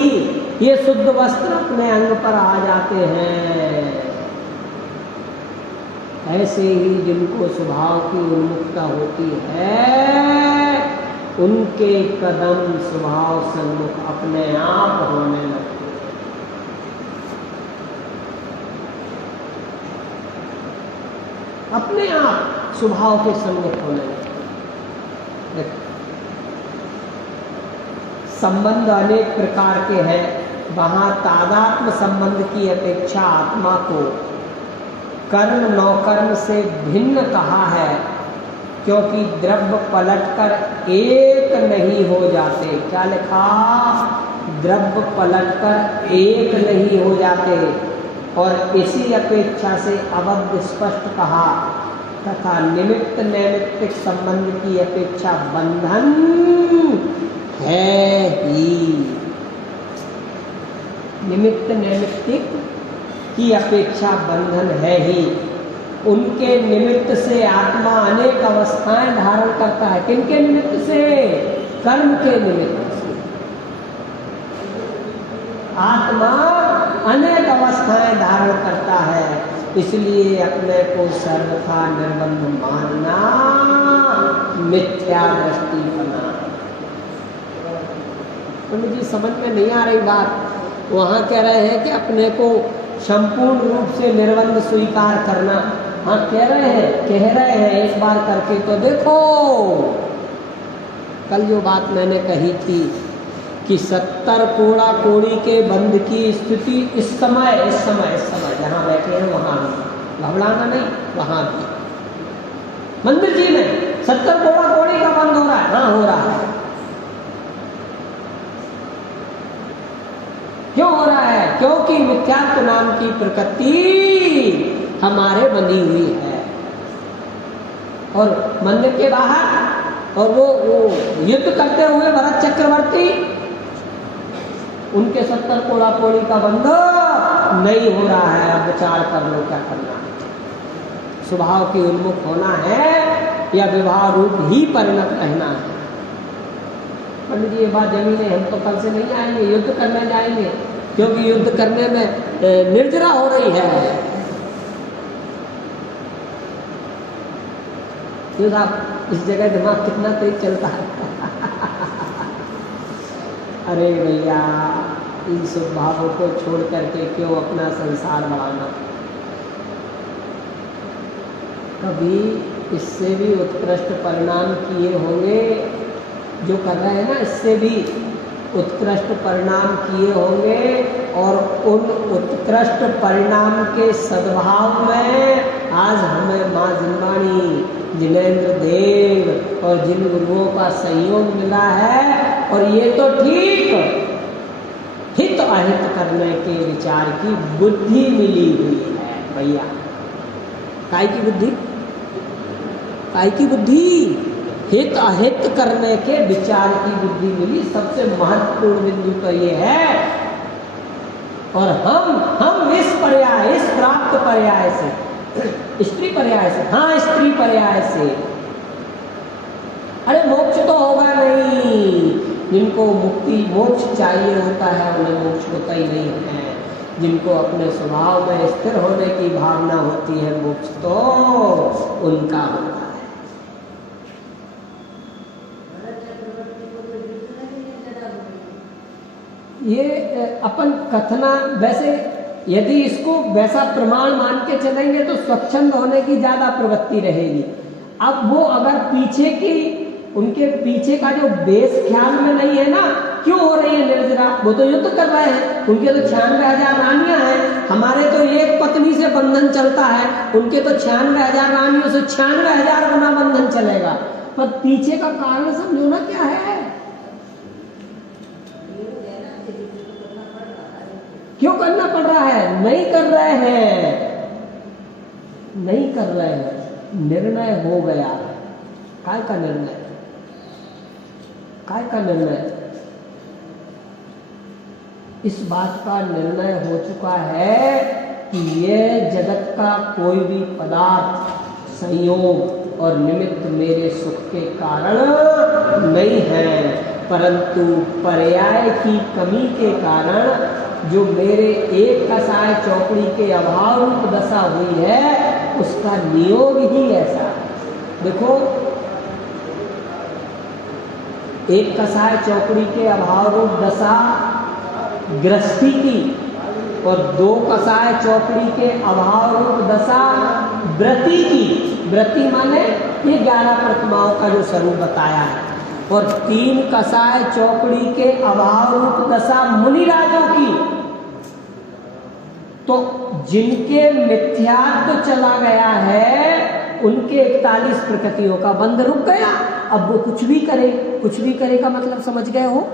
ये शुद्ध वस्त्र अपने अंग पर आ जाते हैं। ऐसे ही जिनको स्वभाव की उन्मुखता होती है, उनके कदम स्वभाव सन्मुख अपने आप होने लगते हैं। अपने आप स्वभाव के सन्मुख होने लगते हैं। संबंध अनेक प्रकार के हैं, वहाँ तादात्म्य संबंध की अपेक्षा आत्मा को कर्म नौकर्म से भिन्न कहा है, क्योंकि द्रव्य पलटकर एक नहीं हो जाते। क्या लिखा? द्रव्य पलटकर एक नहीं हो जाते। और इसी अपेक्षा से अवध स्पष्ट कहा, तथा निमित्त नैमित्तिक संबंध की अपेक्षा बंधन है ही। निमित्त नैमित्तिक की अपेक्षा बंधन है ही। उनके निमित्त से आत्मा अनेक अवस्थाएं धारण करता है। किनके निमित्त से? कर्म के निमित्त से आत्मा अनेक अवस्थाएं धारण करता है। इसलिए अपने को सर्वथा निर्बंध मानना मिथ्या दृष्टि बना। तो मुझे समझ में नहीं आ रही बात। वहां कह रहे हैं कि अपने को संपूर्ण रूप से निर्बंध स्वीकार करना। हाँ कह रहे हैं एक बार करके तो देखो। कल जो बात मैंने कही थी कि 70 कोड़ा कोड़ी के बंध की स्थिति इस समय जहाँ बैठे हैं वहां भी, घबराना नहीं, वहां भी मंदिर जी में 70 कोड़ा कोड़ी का बंद हो रहा है। हाँ हो रहा है। क्यों हो रहा है? क्योंकि मिथ्यात्व नाम की प्रकृति हमारे बनी हुई है। और मंदिर के बाहर और वो युद्ध करते हुए भरत चक्रवर्ती, उनके 70 कोड़ा कोड़ी का बंध नहीं हो रहा है। अब विचार कर लो क्या करना है। स्वभाव की उन्मुख होना है या विवाह रूप ही परिणत रहना है। पंडित जी ये बात जमीन है, हम तो कल से नहीं आएंगे, युद्ध करने जाएंगे, क्योंकि युद्ध करने में निर्जरा हो रही है। क्यों साहब, इस जगह दिमाग कितना तेज चलता है। अरे भैया, इन स्वभावों को छोड़ करके क्यों अपना संसार बढ़ाना। कभी इससे भी उत्कृष्ट परिणाम किए होंगे। जो कर रहे हैं ना, इससे भी उत्कृष्ट परिणाम किए होंगे। और उन उत्कृष्ट परिणाम के सद्भाव में आज हमें माँ जिनवाणी, जिनेंद्र देव और जिन गुरुओं का सहयोग मिला है। और ये तो ठीक हित अहित करने के विचार की बुद्धि मिली हुई है भैया। काय की बुद्धि? काय की बुद्धि? हित अहित करने के विचार की बुद्धि मिली। सबसे महत्वपूर्ण बिंदु तो ये है। और हम इस पर्याय, इस प्राप्त पर्याय से, स्त्री पर्याय से, हाँ स्त्री पर्याय से, अरे मोक्ष तो होगा नहीं। जिनको मुक्ति मोक्ष चाहिए होता है उन्हें मोक्ष होता ही नहीं है। जिनको अपने स्वभाव में स्थिर होने की भावना होती है मोक्ष तो उनका होता है। ये अपन कथना वैसे यदि इसको वैसा प्रमाण मान के चलेंगे तो स्वच्छंद होने की ज्यादा प्रवृत्ति रहेगी। अब वो अगर पीछे की उनके पीछे का जो बेस ख्याल में नहीं है ना, क्यों हो रही है निर्जरा? वो तो युद्ध कर रहे हैं, उनके तो 96,000 रानियां हैं। हमारे तो एक पत्नी से बंधन चलता है, उनके तो 96,000 रानियों से 96,000 गुना बंधन चलेगा। पर पीछे का कारण समझो ना क्या है। क्यों करना पड़ रहा है? नहीं कर रहे हैं, नहीं कर रहे हैं। निर्णय हो गया। काय का निर्णय? काय का निर्णय? इस बात का निर्णय हो चुका है कि यह जगत का कोई भी पदार्थ, संयोग और निमित्त मेरे सुख के कारण नहीं है, परंतु पर्याय की कमी के कारण जो मेरे एक कसाय चौकड़ी के अभाव रूप दशा हुई है उसका नियोग ही ऐसा। देखो, एक कसाय चौकड़ी के अभाव रूप दशा गृहस्थी की और 2 कसाय चौकड़ी के अभाव रूप दशा व्रती की। व्रती माने ये 11 प्रतिमाओं का जो स्वरूप बताया है। और 3 कसाय चौकड़ी के अभाव रूप दशा मुनिराजों की। तो जिनके मिथ्यात्व चला गया है उनके 41 प्रकृतियों का बंध रुक गया। अब वो कुछ भी करे, कुछ भी करे का मतलब समझ गए हो?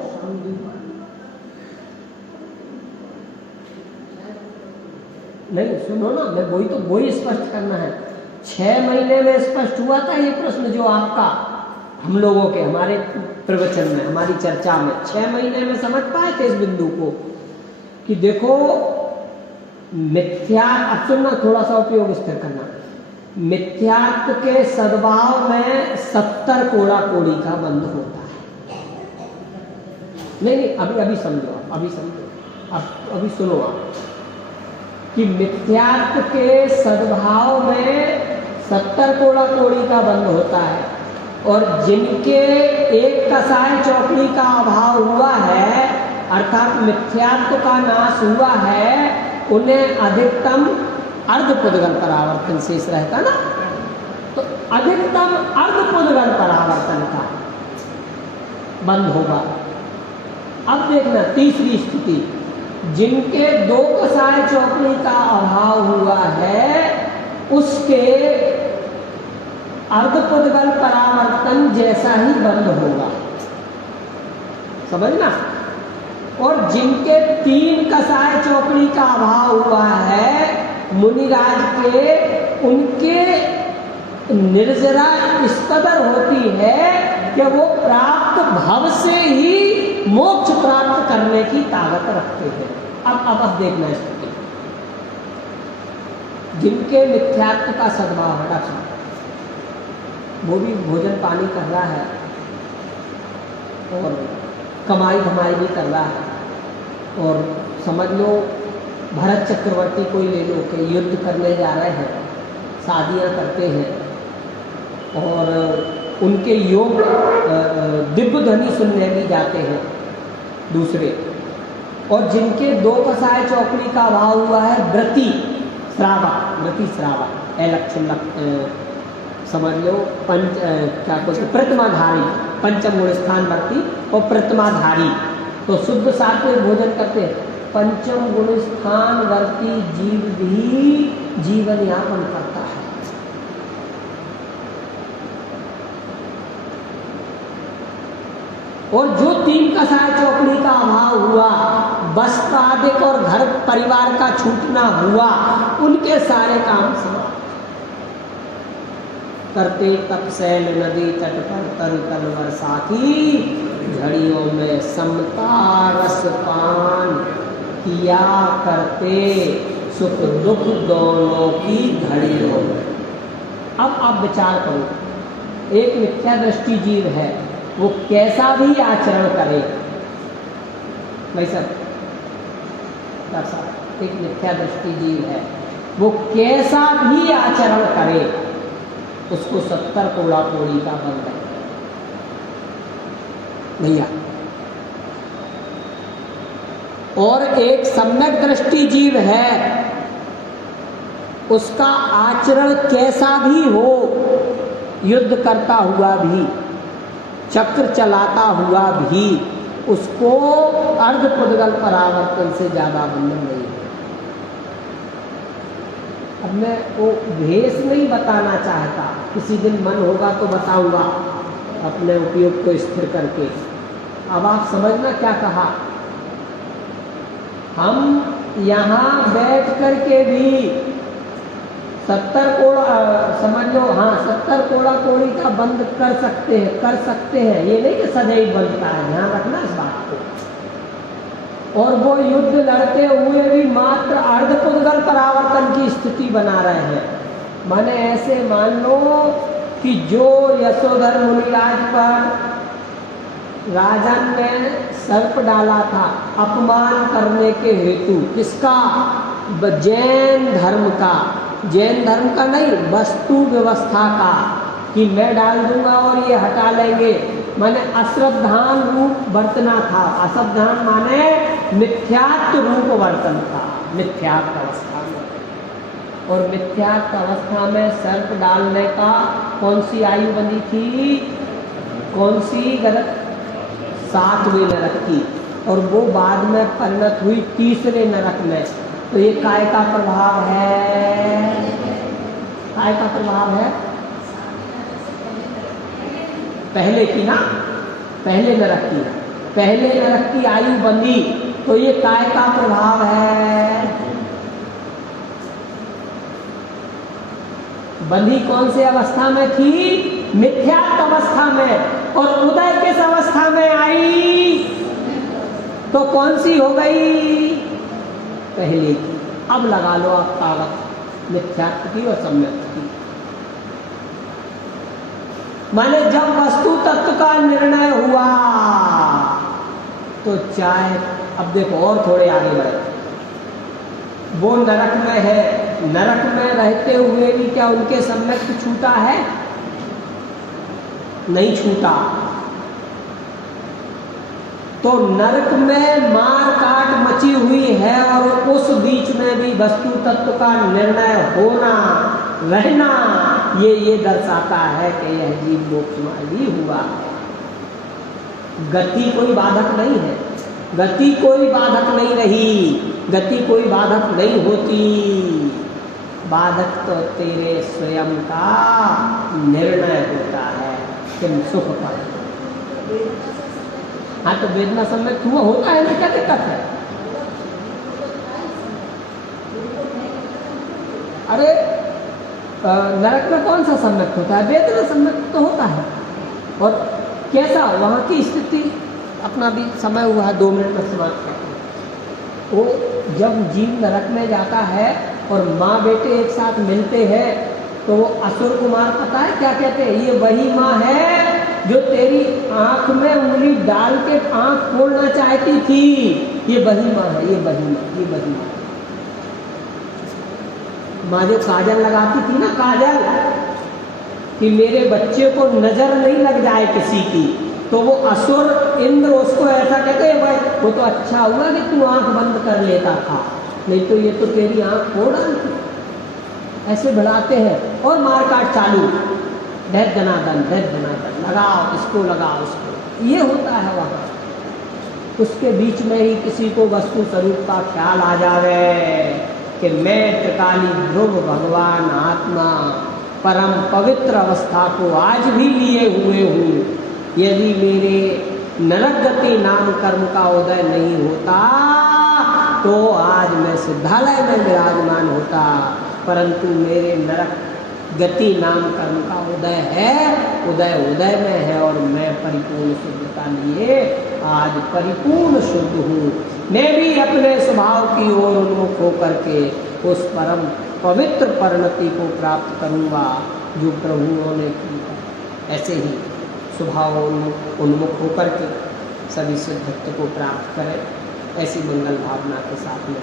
नहीं सुनो ना, मैं वही स्पष्ट करना है। 6 महीने में स्पष्ट हुआ था ये प्रश्न जो आपका, हम लोगों के, हमारे प्रवचन में, हमारी चर्चा में 6 महीने में समझ पाए थे इस बिंदु को कि देखो मिथ्या, अब सुनना, थोड़ा सा उपयोग स्थिर करना। मिथ्यात्व के सद्भाव में 70 कोड़ा कोड़ी का बंध होता है। नहीं अभी समझो, अभी सुनो आप कि मिथ्यात्व के सद्भाव में 70 कोड़ा कोड़ी का बंध होता है, और जिनके एक कसाय चौकड़ी का अभाव हुआ है, अर्थात मिथ्यात्व का नाश हुआ है, उन्हें अधिकतम अर्धपुद्गल परावर्तन शेष रहता ना, तो अधिकतम अर्धपुद्गल परावर्तन का बंद होगा। अब देखना तीसरी स्थिति, जिनके 2 कसाय चौकड़ी का अभाव हुआ है उसके अर्धपुद्गल परावर्तन जैसा ही बंद होगा, समझना। और जिनके 3 कसाय चौकड़ी का अभाव हुआ है मुनिराज के, उनके निर्जरा इस कदर होती है कि वो प्राप्त भव से ही मोक्ष प्राप्त करने की ताकत रखते हैं। अब देखना स्थिति, जिनके मिथ्यात्व का सद्भाव है, डॉक्टर वो भी भोजन पानी कर रहा है और कमाई धमाई भी कर रहा है, और समझ लो भरत चक्रवर्ती कोई ले लो कि युद्ध करने जा रहे हैं, शादियां करते हैं, और उनके योग दिव्य ध्वनि सुनने भी जाते हैं दूसरे, और जिनके 2 कसाय चौकड़ी का अभाव हुआ है व्रति श्रावा लक्षण समझ लो, क्या कहते प्रतिमाधारी, पंचम गुण स्थान वर्ती और प्रतिमाधारी, तो शुद्ध सात्विक भोजन करते हैं। पंचम गुण स्थान वर्ती जीव भी जीवन यापन करता है। और जो 3 कसाय चौकड़ी का अभाव हुआ, वस्त्र आदि और घर परिवार का छूटना हुआ, उनके सारे काम समाप्त करते। तपसैल नदी तट पर तल तल वर्षा की झड़ियों में समता रस पान किया करते, सुख दुख दोनों की घड़ियों में। अब आप विचार करो, एक मिथ्या दृष्टि जीव है, वो कैसा भी आचरण करे, भाई साहब एक मिथ्या दृष्टि जीव है, वो कैसा भी आचरण करे, उसको 70 कोड़ा कोड़ी का बंध है भैया। और एक सम्यक दृष्टि जीव है, उसका आचरण कैसा भी हो, युद्ध करता हुआ भी, चक्र चलाता हुआ भी, उसको अर्धपुद्गल परावर्तन से ज्यादा बंधन नहीं है। अब मैं वो भेष नहीं बताना चाहता, किसी दिन मन होगा तो बताऊंगा अपने उपयोग को स्थिर करके। अब आप समझना क्या कहा, हम यहाँ बैठ करके भी 70 कोड़ा समझ लो, हाँ 70 कोड़ा कोड़ी का बंद कर सकते हैं, ये नहीं कि सदैव बनता है, ध्यान रखना इस बात को। और वो युद्ध लड़ते हुए भी मात्र अर्धपुद्गल परावर्तन की स्थिति बना रहे हैं। माने ऐसे मान लो कि जो यशोधर मुनिराज पर राजन ने सर्प डाला था अपमान करने के हेतु, किसका? जैन धर्म का, जैन धर्म का नहीं, वस्तु व्यवस्था का, कि मैं डाल दूंगा और ये हटा लेंगे। माने अश्रद्धान रूप बरतना था, अश्रद्धान माने मिथ्यात्व रूप वर्तन था, मिथ्यात्व अवस्था में। और मिथ्यात्व अवस्था में सर्प डालने का कौन सी आयु बनी थी, कौन सी गलत? 7वें नरक की, और वो बाद में परिणत हुई 3रे नरक में। तो ये काय का प्रभाव है? काय का प्रभाव है? पहले की ना, पहले नरक की ना, पहले नरक की आयु बंधी, तो ये काय का प्रभाव है? बंधी कौन सी अवस्था में थी? मिथ्यात्व अवस्था में। और उदय किस अवस्था में आई? तो कौन सी हो गई? पहले की। अब लगा लो आप ताकत मिथ्यात्व की और सम्यक की। माने जब वस्तु तत्व का निर्णय हुआ तो चाहे, अब देखो और थोड़े आगे बढ़े, वो नरक में है, नरक में रहते हुए भी क्या उनके सम्यक छूटा है? नहीं छूटा। तो नरक में मार काट मची हुई है और उस बीच में भी वस्तु तत्व का निर्णय होना, रहना, ये दर्शाता है कि यह जीव मोक्ष में ही हुआ। गति कोई बाधक नहीं है, गति कोई बाधक नहीं रही, गति कोई बाधक नहीं होती। बाधक तो तेरे स्वयं का निर्णय होता है कि सुख पाए। हाँ, तो वेदना सम्यक हुआ होता है ना, क्या दिक्कत है? अरे नरक में कौन सा सम्यक होता है? वेदना सम्यक तो होता है। और कैसा वहाँ की स्थिति, अपना भी समय हुआ है, 2 मिनट में समाप्त करते हैं। वो जब जीव नरक में जाता है और माँ बेटे एक साथ मिलते हैं तो वो असुर कुमार पता है क्या कहते हैं? ये वही माँ है जो तेरी आंख में उंगली डाल के आंख फोड़ना चाहती थी। ये वही माँ है, ये वही माँ, ये वही माँ। माँ जो काजल लगाती थी ना, काजल, कि मेरे बच्चे को नजर नहीं लग जाए किसी की, तो वो असुर इंद्र उसको ऐसा कहते हैं, भाई वो तो अच्छा हुआ कि तू आंख बंद कर लेता था, नहीं तो ये तो तेरी आंख फोड़ डालती। ऐसे बढ़ाते हैं और मारकाट चालू, दैत दनादन, लगाओ इसको, लगाओ उसको, ये होता है वहाँ। उसके बीच में ही किसी को वस्तु स्वरूप का ख्याल आ जावे कि मैं त्रिकाली ध्रुव भगवान आत्मा परम पवित्र अवस्था को आज भी लिए हुए हूँ। यदि मेरे नरक गति नाम कर्म का उदय नहीं होता तो आज मैं सिद्धालय में विराजमान होता, परंतु मेरे नरक गति नाम कर्म का उदय है, उदय में है और मैं परिपूर्ण शुद्धता लिए आज परिपूर्ण शुद्ध हूँ। मैं भी अपने स्वभाव की ओर उन्मुख होकर के उस परम पवित्र परिणति को प्राप्त करूँगा जो प्रभुओं ने की है। ऐसे ही स्वभाव उन्मुख होकर के सभी सिद्धत्व को प्राप्त करें, ऐसी मंगल भावना के साथ में